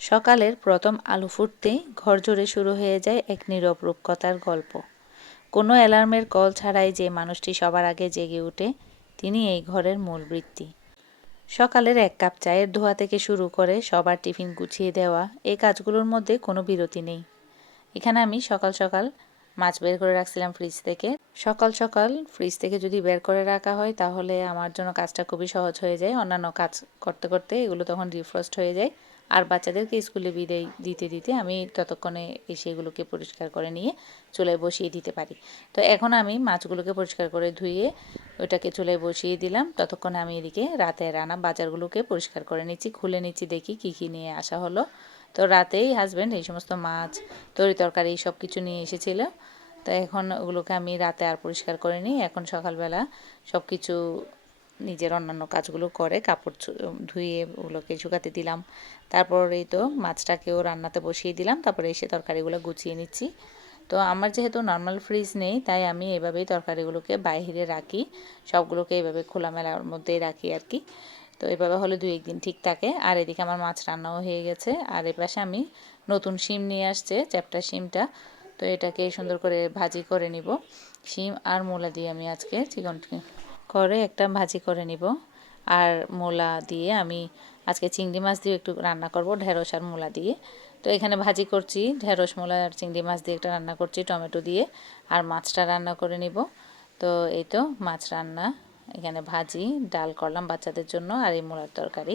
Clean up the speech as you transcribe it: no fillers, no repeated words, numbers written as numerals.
সকালের প্রথম আলো ফুটতেই ঘরজুড়ে শুরু হয়ে যায় এক নীরব রূপকথার গল্প। কোনো অ্যালার্মের কল ছাড়াই যে মানুষটি সবার আগে জেগে ওঠে, তিনি এই ঘরের মূল বৃত্তি। সকালের এক কাপ চায়ের ধোয়া থেকে শুরু করে সবার টিফিন গুছিয়ে দেওয়া, এই কাজগুলোর মধ্যে কোনো বিরতি নেই। এখানে আমি সকাল সকাল মাছ বের করে রাখছিলাম ফ্রিজ থেকে। সকাল সকাল ফ্রিজ থেকে যদি বের করে রাখা হয় তাহলে আমার জন্য কাজটা খুবই সহজ হয়ে যায়। অন্যান্য কাজ করতে করতে এগুলো তখন ডিফ্রস্ট হয়ে যায়। আর বাচ্চাদেরকে স্কুলে বিদায় দিতে দিতে আমি ততক্ষণে এসে এগুলোকে পরিষ্কার করে নিয়ে চুলায় বসিয়ে দিতে পারি। তো এখন আমি মাছগুলোকে পরিষ্কার করে ধুয়ে ওইটাকে চুলায় বসিয়ে দিলাম। ততক্ষণে আমি এদিকে রাতে রান্না বাজারগুলোকে পরিষ্কার করে নিচ্ছি, খুলে নিচ্ছি, দেখি কী কী নিয়ে আসা হলো। তো রাতেই হাজব্যান্ড এই সমস্ত মাছ, তরি তরকারি সব কিছু নিয়ে এসেছিল। তো এখন ওগুলোকে আমি রাতে আর পরিষ্কার করে নিই। এখন সকালবেলা সব কিছু নিজের অন্যান্য কাজগুলো করে কাপড় ধুয়ে ওগুলোকে শুকাতে দিলাম। তারপর এই তো মাছটাকেও রান্নাতে বসিয়ে দিলাম। তারপরে এসে তরকারিগুলো গুছিয়ে নিচ্ছি। তো আমার যেহেতু নর্মাল ফ্রিজ নেই, তাই আমি এভাবেই তরকারিগুলোকে বাইরে রাখি। সবগুলোকে এভাবে খোলামেলার মধ্যেই রাখি আর কি। তো এভাবে হলে 2-1 দিন ঠিক থাকে। আর এদিকে আমার মাছ রান্নাও হয়ে গেছে। আর এপাশে আমি নতুন শিম নিয়ে আসছে, চ্যাপ্টা শিমটা। তো এটাকে সুন্দর করে ভাজি করে নিব। শিম আর মূলা দিয়ে আমি আজকে চিকন করে একটা ভাজি করে নিব। আর মূলা দিয়ে আমি আজকে চিংড়ি মাছ দিয়ে একটু রান্না করব, ঢেঁড়স আর মূলা দিয়ে। তো এখানে ভাজি করছি, ঢেঁড়স মূলা আর চিংড়ি মাছ দিয়ে একটা রান্না করছি টমেটো দিয়ে। আর মাছটা রান্না করে নিব। তো এই তো মাছ রান্না, এখানে ভাজি, ডাল করলাম বাচ্চাদের জন্য, আর এই মূলার তরকারি।